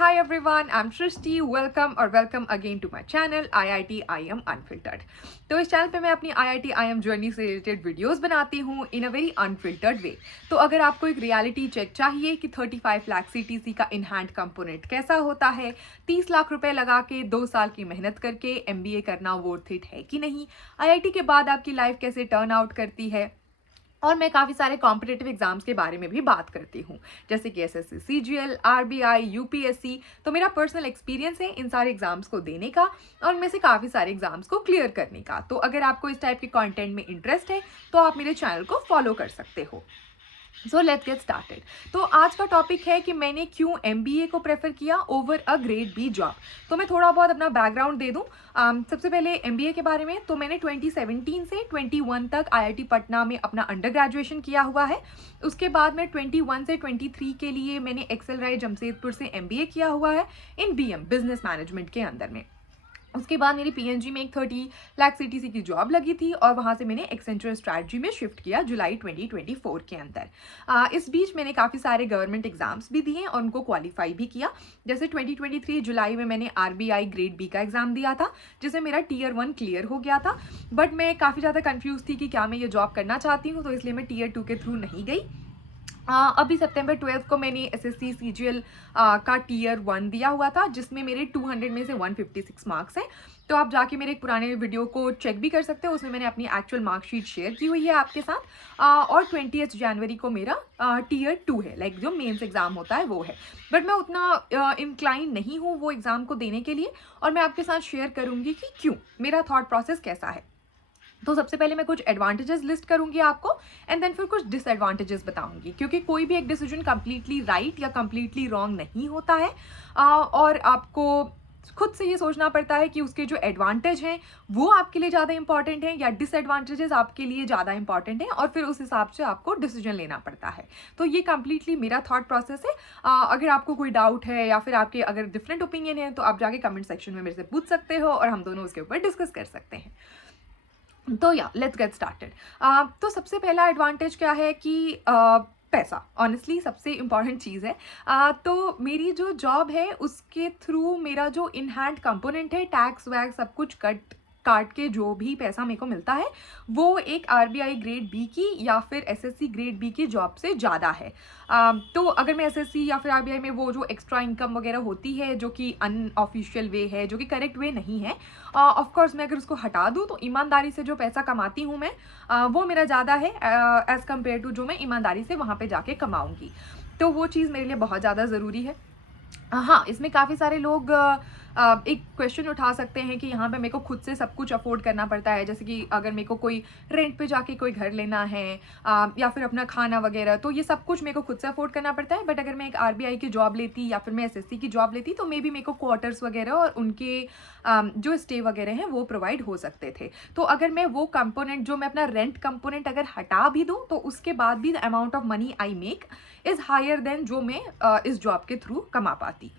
hi everyone, I'm Shrishti. Welcome or welcome again to my channel IIT IM Unfiltered. तो इस channel पे मैं अपनी IIT IM जर्नी से रिलेटेड वीडियोस बनाती हूँ इन अ वेरी अनफिल्टर्ड वे. तो अगर आपको एक रियलिटी चेक चाहिए कि 35 लाख CTC का इन हैंड कंपोनेंट कैसा होता है, 30 लाख रुपए लगा के 2 साल की मेहनत करके MBA करना वर्थ इट है कि नहीं, IIT के बाद आपकी लाइफ कैसे टर्न आउट करती है, और मैं काफ़ी सारे कॉम्पिटिटिव एग्जाम्स के बारे में भी बात करती हूँ, जैसे कि SSC CGL, RBI, UPSC. तो मेरा पर्सनल एक्सपीरियंस है इन सारे एग्जाम्स को देने का और उनमें से काफ़ी सारे एग्जाम्स को क्लियर करने का. तो अगर आपको इस टाइप के कंटेंट में इंटरेस्ट है तो आप मेरे चैनल को फॉलो कर सकते हो. So let's get started. तो आज का टॉपिक है कि मैंने क्यों MBA को प्रेफर किया over a grade B job. तो मैं थोड़ा बहुत अपना बैकग्राउंड दे दूं. सबसे पहले MBA के बारे में. तो मैंने 2017 से 21 तक IIT पटना में अपना अंडर ग्रेजुएशन किया हुआ है. उसके बाद में 21 से 23 के लिए मैंने एक्सेल राय जमशेदपुर से MBA किया हुआ है इन BM बिजनेस मैनेजमेंट के अंदर में. उसके बाद मेरी PNG में एक 30 लाख CTC की जॉब लगी थी और वहाँ से मैंने एक्सेंचर स्ट्रैटेजी में शिफ्ट किया जुलाई 2024 के अंदर. इस बीच मैंने काफ़ी सारे गवर्नमेंट एग्जाम्स भी दिए और उनको क्वालिफाई भी किया. जैसे 2023 जुलाई में मैंने RBI ग्रेड बी का एग्ज़ाम दिया था जिसमें मेरा Tier 1 क्लियर हो गया था. बट मैं काफ़ी ज़्यादा कन्फ्यूज़ थी कि क्या मैं ये जॉब करना चाहती हूँ, तो इसलिए मैं Tier 2 के थ्रू नहीं गई. अभी सितंबर 12 को मैंने SSC CGL का Tier 1 दिया हुआ था जिसमें मेरे 200 में से 156 मार्क्स हैं. तो आप जाके मेरे एक पुराने वीडियो को चेक भी कर सकते हो, उसमें मैंने अपनी एक्चुअल मार्कशीट शेयर की हुई है आपके साथ. और 20 जनवरी को मेरा Tier 2 है, लाइक जो मेंस एग्जाम होता है वो है. बट मैं उतना इंक्लाइन नहीं हूँ वो एग्ज़ाम को देने के लिए और मैं आपके साथ शेयर करूँगी कि क्यों, मेरा थॉट प्रोसेस कैसा है. तो सबसे पहले मैं कुछ एडवांटेजेस लिस्ट करूंगी आपको एंड देन फिर कुछ डिसएडवांटेजेस बताऊंगी, क्योंकि कोई भी एक डिसीजन कंप्लीटली राइट या कंप्लीटली रॉन्ग नहीं होता है. और आपको खुद से ये सोचना पड़ता है कि उसके जो एडवांटेज हैं वो आपके लिए ज़्यादा इंपॉर्टेंट हैं या डिसएडवांटेजेस आपके लिए ज़्यादा इंपॉर्टेंट हैं, और फिर उस हिसाब से आपको डिसीजन लेना पड़ता है. तो ये कंप्लीटली मेरा थॉट प्रोसेस है. अगर आपको कोई डाउट है या फिर आपके अगर डिफरेंट ओपिनियन है तो आप जाके कमेंट सेक्शन में मेरे से पूछ सकते हो और हम दोनों उसके ऊपर डिस्कस कर सकते हैं. तो या लेट्स गेट स्टार्टेड. तो सबसे पहला एडवांटेज क्या है कि पैसा ऑनेस्टली सबसे इम्पॉर्टेंट चीज़ है. तो मेरी जो जॉब है उसके थ्रू मेरा जो इन हैंड कंपोनेंट है, टैक्स वैक्स सब कुछ काट के जो भी पैसा मेरे को मिलता है वो एक RBI ग्रेड बी की या फिर SSC ग्रेड बी की जॉब से ज़्यादा है. तो अगर मैं SSC या फिर RBI में वो जो एक्स्ट्रा इनकम वगैरह होती है जो कि अनऑफिशियल वे है, जो कि करेक्ट वे नहीं है, ऑफ कोर्स मैं अगर उसको हटा दूँ तो ईमानदारी से जो पैसा कमाती हूँ मैं वो मेरा ज़्यादा है एज़ कम्पेयर टू जो मैं ईमानदारी से वहाँ पर जाके कमाऊँगी. तो वो चीज़ मेरे लिए बहुत ज़्यादा ज़रूरी है. हाँ, इसमें काफ़ी सारे लोग एक क्वेश्चन उठा सकते हैं कि यहाँ पे मेरे को खुद से सब कुछ अफोर्ड करना पड़ता है, जैसे कि अगर मेरे को कोई रेंट पे जाके कोई घर लेना है या फिर अपना खाना वगैरह, तो ये सब कुछ मेरे को खुद से अफोर्ड करना पड़ता है. बट अगर मैं एक RBI की जॉब लेती या फिर मैं SSC की जॉब लेती तो मे बी मेरे को क्वार्टर्स वगैरह और उनके जो स्टे वगैरह हैं वो प्रोवाइड हो सकते थे. तो अगर मैं वो कंपोनेंट जो मैं अपना रेंट कंपोनेंट अगर हटा भी दूँ तो उसके बाद भी the amount of money I make is higher than जो मैं इस जॉब के थ्रू कमा पाती.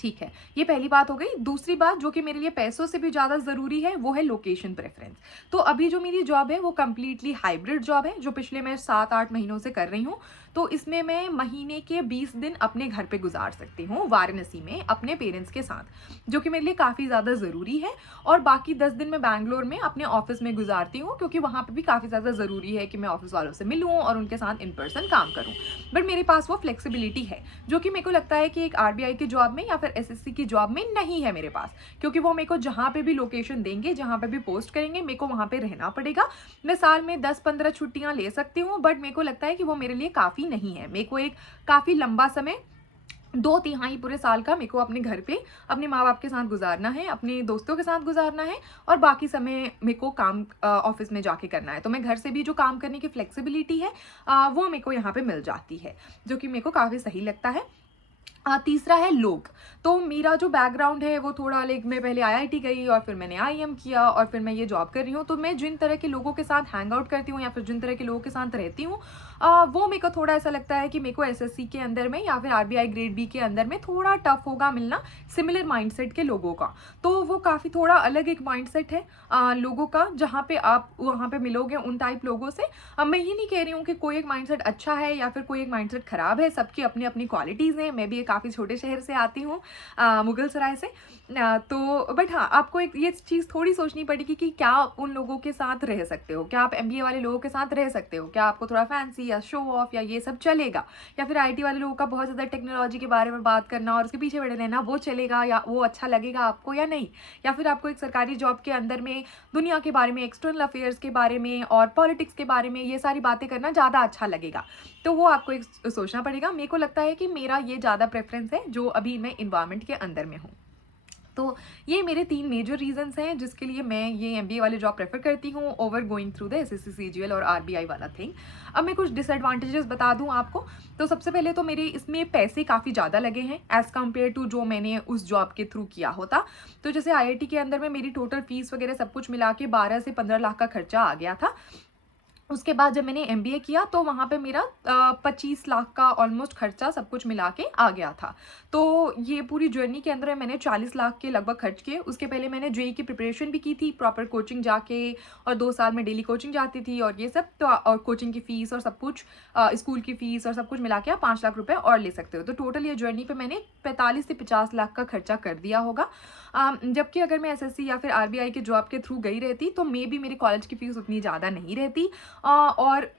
ठीक है, ये पहली बात हो गई. दूसरी बात जो कि मेरे लिए पैसों से भी ज़्यादा ज़रूरी है वो है लोकेशन प्रेफरेंस. तो अभी जो मेरी जॉब है वो कम्प्लीटली हाइब्रिड जॉब है जो पिछले मैं 7-8 महीनों से कर रही हूँ. तो इसमें मैं महीने के 20 दिन अपने घर पे गुजार सकती हूँ वाराणसी में अपने पेरेंट्स के साथ, जो कि मेरे लिए काफ़ी ज़्यादा ज़रूरी है. और बाकी 10 दिन मैं बैंगलोर में अपने ऑफिस में गुजारती हूँ क्योंकि वहाँ पर भी काफ़ी ज़्यादा ज़रूरी है कि मैं ऑफिस वालों से मिलूँ और उनके साथ इन पर्सन काम करूँ. बट मेरे पास वो फ्लेक्सिबिलिटी है जो कि मेरे को लगता है कि एक RBI की जॉब में या फिर SSC की जॉब में नहीं है मेरे पास, क्योंकि वो मेरे को जहाँ पे भी लोकेशन देंगे, जहाँ पे भी पोस्ट करेंगे, मेरे को वहाँ पे रहना पड़ेगा. मैं साल में 10-15 छुट्टियाँ ले सकती हूँ बट मेरे को लगता है कि वो मेरे लिए काफ़ी नहीं है. मेरे को एक काफ़ी लंबा समय 2/3 पूरे साल का मेरे को अपने घर पे अपने माँ बाप के साथ गुजारना है, अपने दोस्तों के साथ गुजारना है और बाकी समय मेरे को काम ऑफिस में जाके करना है. तो मैं घर से भी जो काम करने की फ्लेक्सिबिलिटी है वो मेरे को यहाँ पे मिल जाती है, जो कि मेरे को काफ़ी सही लगता है. तीसरा है लोग. तो मेरा जो बैकग्राउंड है वो थोड़ा लाइक मैं पहले IIT गई और फिर मैंने IM किया और फिर मैं ये जॉब कर रही हूँ. तो मैं जिन तरह के लोगों के साथ हैंग आउट करती हूँ या फिर जिन तरह के लोगों के साथ रहती हूँ वो मेरे को थोड़ा ऐसा लगता है कि मेरे को SSC के अंदर में या फिर RBI ग्रेड बी के अंदर में थोड़ा टफ होगा मिलना सिमिलर माइंडसेट के लोगों का. तो वो काफ़ी थोड़ा अलग एक माइंडसेट है लोगों का, जहाँ पे आप वहाँ पे मिलोगे उन टाइप लोगों से. मैं ये नहीं कह रही हूँ कि कोई एक माइंडसेट अच्छा है या फिर कोई एक माइंडसेट ख़राब है, सबकी अपनी अपनी क्वालिटीज़ हैं. मैं भी एक काफ़ी छोटे शहर से आती हूँ, मुगलसराय से। तो बट हाँ, आपको एक ये चीज़ थोड़ी सोचनी पड़ेगी कि क्या आप उन लोगों के साथ रह सकते हो, क्या आप एमबीए वाले लोगों के साथ रह सकते हो, क्या आपको थोड़ा फैंसी या शो ऑफ या ये सब चलेगा, या फिर आईटी वाले लोगों का बहुत ज़्यादा टेक्नोलॉजी के बारे में बात करना और उसके पीछे पड़े रहना, वो चलेगा या वो अच्छा लगेगा आपको या नहीं, या फिर आपको एक सरकारी जॉब के अंदर में दुनिया के बारे में, एक्सटर्नल अफेयर्स के बारे में और पॉलिटिक्स के बारे में ये सारी बातें करना ज़्यादा अच्छा लगेगा। तो वो आपको एक सोचना पड़ेगा। मेरे को लगता है कि मेरा ये ज़्यादा प्रेफरेंस है जो अभी मैं इन्वायरमेंट के अंदर में हूँ। तो ये मेरे 3 मेजर रीज़न्स हैं जिसके लिए मैं ये एमबीए वाले जॉब प्रेफर करती हूँ over going through the assessee CGL और आरबीआई वाला थिंग। अब मैं कुछ डिसएडवांटेजेस बता दूँ आपको। तो सबसे पहले तो मेरे इसमें पैसे काफ़ी ज़्यादा लगे हैं एज़ कम्पेयर टू जो मैंने उस जॉब के थ्रू किया होता। तो जैसे आईआईटी के अंदर में मेरी टोटल फीस वगैरह सब कुछ मिला के 12 से 15 लाख का खर्चा आ गया था। उसके बाद जब मैंने एमबीए किया तो वहाँ पे मेरा 25 लाख का ऑलमोस्ट खर्चा सब कुछ मिला के आ गया था। तो ये पूरी जर्नी के अंदर मैंने 40 लाख के लगभग खर्च किए। उसके पहले मैंने जेईई की प्रिपरेशन भी की थी, प्रॉपर कोचिंग जाके, और 2 साल में डेली कोचिंग जाती थी और ये सब। तो और कोचिंग की फ़ीस और सब कुछ, स्कूल की फ़ीस और सब कुछ मिला के आप 5 लाख रुपए और ले सकते हो। तो टोटल ये जर्नी पे मैंने 45 से 50 लाख का खर्चा कर दिया होगा। जबकि अगर मैं एसएससी या फिर आरबीआई के जॉब के थ्रू गई रहती तो मे बी मेरे कॉलेज की फ़ीस उतनी ज़्यादा नहीं रहती, और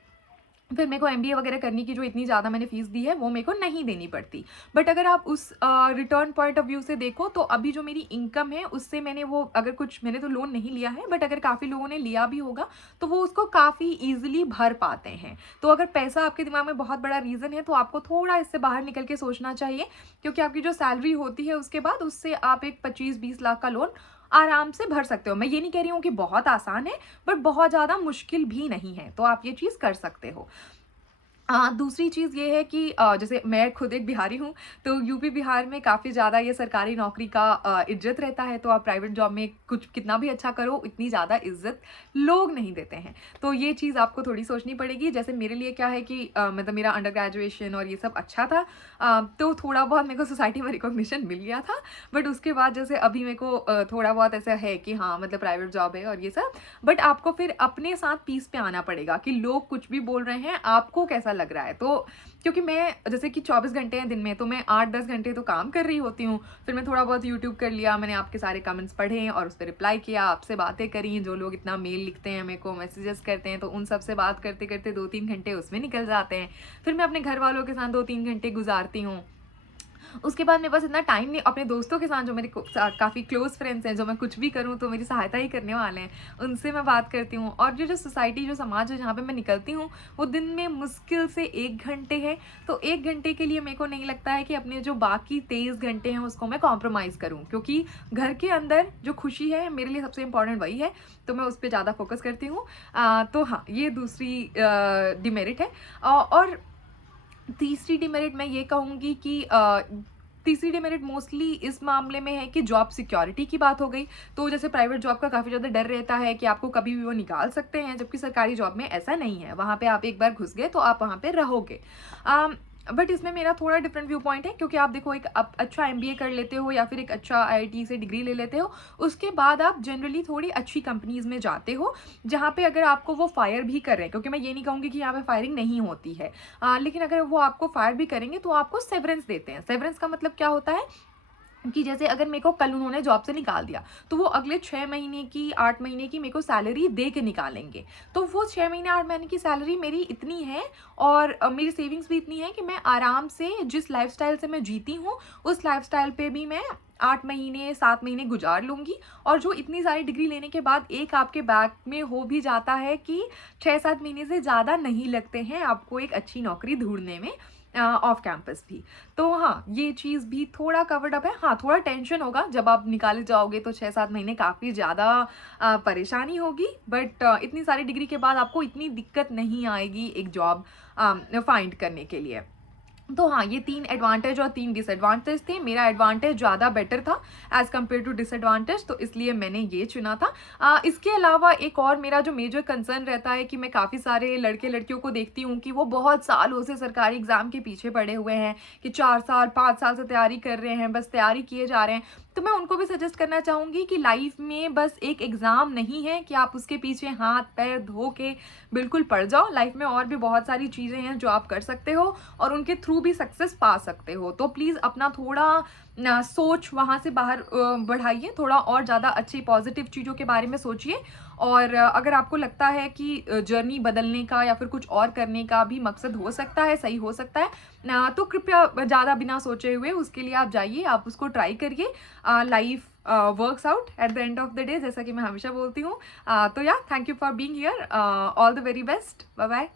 फिर मेरे को एमबीए वगैरह करने की जो इतनी ज़्यादा मैंने फ़ीस दी है वो मेरे को नहीं देनी पड़ती। बट अगर आप उस रिटर्न पॉइंट ऑफ व्यू से देखो तो अभी जो मेरी इनकम है उससे मैंने वो, अगर कुछ मैंने तो लोन नहीं लिया है, बट अगर काफ़ी लोगों ने लिया भी होगा तो वो उसको काफ़ी ईजिली भर पाते हैं। तो अगर पैसा आपके दिमाग में बहुत बड़ा रीज़न है तो आपको थोड़ा इससे बाहर निकल के सोचना चाहिए, क्योंकि आपकी जो सैलरी होती है उसके बाद उससे आप एक 25-20 लाख का लोन आराम से भर सकते हो। मैं ये नहीं कह रही हूँ कि बहुत आसान है, बट बहुत ज़्यादा मुश्किल भी नहीं है, तो आप ये चीज़ कर सकते हो। दूसरी चीज़ ये है कि जैसे मैं खुद एक बिहारी हूँ, तो यूपी बिहार में काफ़ी ज़्यादा ये सरकारी नौकरी का इज़्ज़त रहता है। तो आप प्राइवेट जॉब में कुछ कितना भी अच्छा करो, इतनी ज़्यादा इज़्ज़त लोग नहीं देते हैं। तो ये चीज़ आपको थोड़ी सोचनी पड़ेगी। जैसे मेरे लिए क्या है कि मतलब मेरा अंडर ग्रेजुएशन और ये सब अच्छा था, तो थोड़ा बहुत मेरे को सोसाइटी में रिकॉग्निशन मिल गया था। बट उसके बाद जैसे अभी मेरे को थोड़ा बहुत ऐसा है कि हाँ, मतलब प्राइवेट जॉब है और ये सब, बट आपको फिर अपने साथ पीस पे आना पड़ेगा कि लोग कुछ भी बोल रहे हैं, आपको कैसा लग रहा है। तो क्योंकि मैं जैसे कि 24 घंटे हैं दिन में, तो मैं 8-10 घंटे तो काम कर रही होती हूँ। फिर मैं थोड़ा बहुत यूट्यूब कर लिया, मैंने आपके सारे कमेंट्स पढ़े और उस पर रिप्लाई किया, आपसे बातें करी, जो लोग इतना मेल लिखते हैं, मेरे को मैसेजेस करते हैं, तो उन सब से बात करते करते 2-3 घंटे उसमें निकल जाते हैं। फिर मैं अपने घर वालों के साथ 2-3 घंटे गुजारती हूँ। उसके बाद मेरे पास इतना टाइम नहीं, अपने दोस्तों के साथ जो मेरे काफ़ी क्लोज फ्रेंड्स हैं, जो मैं कुछ भी करूँ तो मेरी सहायता ही करने वाले हैं, उनसे मैं बात करती हूँ। और जो जो सोसाइटी, जो समाज है जहाँ पे मैं निकलती हूँ, वो दिन में मुश्किल से 1 घंटे है। तो 1 घंटे के लिए मेरे को नहीं लगता है कि अपने जो बाकी 23 घंटे हैं उसको मैं कॉम्प्रोमाइज़ करूँ, क्योंकि घर के अंदर जो खुशी है मेरे लिए सबसे इंपॉर्टेंट वही है, तो मैं उस पर ज़्यादा फोकस करती हूँ। तो हाँ, ये दूसरी डिमेरिट है। और तीसरी डिमेरिट मैं ये कहूँगी कि तीसरी डिमेरिट मोस्टली इस मामले में है कि जॉब सिक्योरिटी की बात हो गई। तो जैसे प्राइवेट जॉब का काफ़ी ज़्यादा डर रहता है कि आपको कभी भी वो निकाल सकते हैं, जबकि सरकारी जॉब में ऐसा नहीं है। वहाँ पे आप एक बार घुस गए तो आप वहाँ पे रहोगे। बट इसमें मेरा थोड़ा डिफरेंट व्यू पॉइंट है, क्योंकि आप देखो, एक अच्छा एमबीए कर लेते हो या फिर एक अच्छा आईआईटी से डिग्री ले लेते हो, उसके बाद आप जनरली थोड़ी अच्छी कंपनीज़ में जाते हो, जहाँ पे अगर आपको वो फायर भी कर रहे हैं, क्योंकि मैं ये नहीं कहूँगी कि यहाँ पे फायरिंग नहीं होती है, लेकिन अगर वो आपको फायर भी करेंगे तो आपको सेवरेंस देते हैं। सेवरेंस का मतलब क्या होता है कि जैसे अगर मेरे को कल उन्होंने जॉब से निकाल दिया, तो वो अगले 6 महीने की, 8 महीने की मेरे को सैलरी दे के निकालेंगे। तो वो 6 महीने 8 महीने की सैलरी मेरी इतनी है, और मेरी सेविंग्स भी इतनी है कि मैं आराम से जिस लाइफस्टाइल से मैं जीती हूँ, उस लाइफस्टाइल पे भी मैं 8 महीने 7 महीने गुजार लूँगी। और जो इतनी सारी डिग्री लेने के बाद एक आपके बैग में हो भी जाता है कि 6-7 महीने से ज़्यादा नहीं लगते हैं आपको एक अच्छी नौकरी ढूंढने में, ऑफ कैंपस भी। तो हाँ, ये चीज़ भी थोड़ा कवर्ड अप है। हाँ, थोड़ा टेंशन होगा जब आप निकाले जाओगे, तो 6-7 महीने काफ़ी ज़्यादा परेशानी होगी, बट इतनी सारी डिग्री के बाद आपको इतनी दिक्कत नहीं आएगी एक जॉब फाइंड करने के लिए। तो हाँ, ये 3 एडवांटेज और 3 डिसएडवांटेज थे। मेरा एडवांटेज ज़्यादा बेटर था एज़ कम्पेयर टू डिसएडवांटेज, तो इसलिए मैंने ये चुना था। इसके अलावा एक और मेरा जो मेजर कंसर्न रहता है कि मैं काफ़ी सारे लड़के लड़कियों को देखती हूँ कि वो बहुत सालों से सरकारी एग्ज़ाम के पीछे पड़े हुए हैं, कि 4 साल 5 साल से तैयारी कर रहे हैं, बस तैयारी किए जा रहे हैं। तो मैं उनको भी सजेस्ट करना चाहूँगी कि लाइफ में बस एक एग्ज़ाम नहीं है कि आप उसके पीछे हाथ पैर धो के बिल्कुल पड़ जाओ। लाइफ में और भी बहुत सारी चीज़ें हैं जो आप कर सकते हो, और उनके थ्रू थ्रू भी सक्सेस पा सकते हो। तो प्लीज़ अपना थोड़ा सोच वहाँ से बाहर बढ़ाइए, थोड़ा और ज़्यादा अच्छी पॉजिटिव चीज़ों के बारे में सोचिए। और अगर आपको लगता है कि जर्नी बदलने का या फिर कुछ और करने का भी मकसद हो सकता है, सही हो सकता है, तो कृपया ज़्यादा बिना सोचे हुए उसके लिए आप जाइए, आप उसको ट्राई करिए। Life works out at the end of the day, जैसा कि मैं हमेशा बोलती हूँ। तो या thank you for being here, all the very best, bye bye.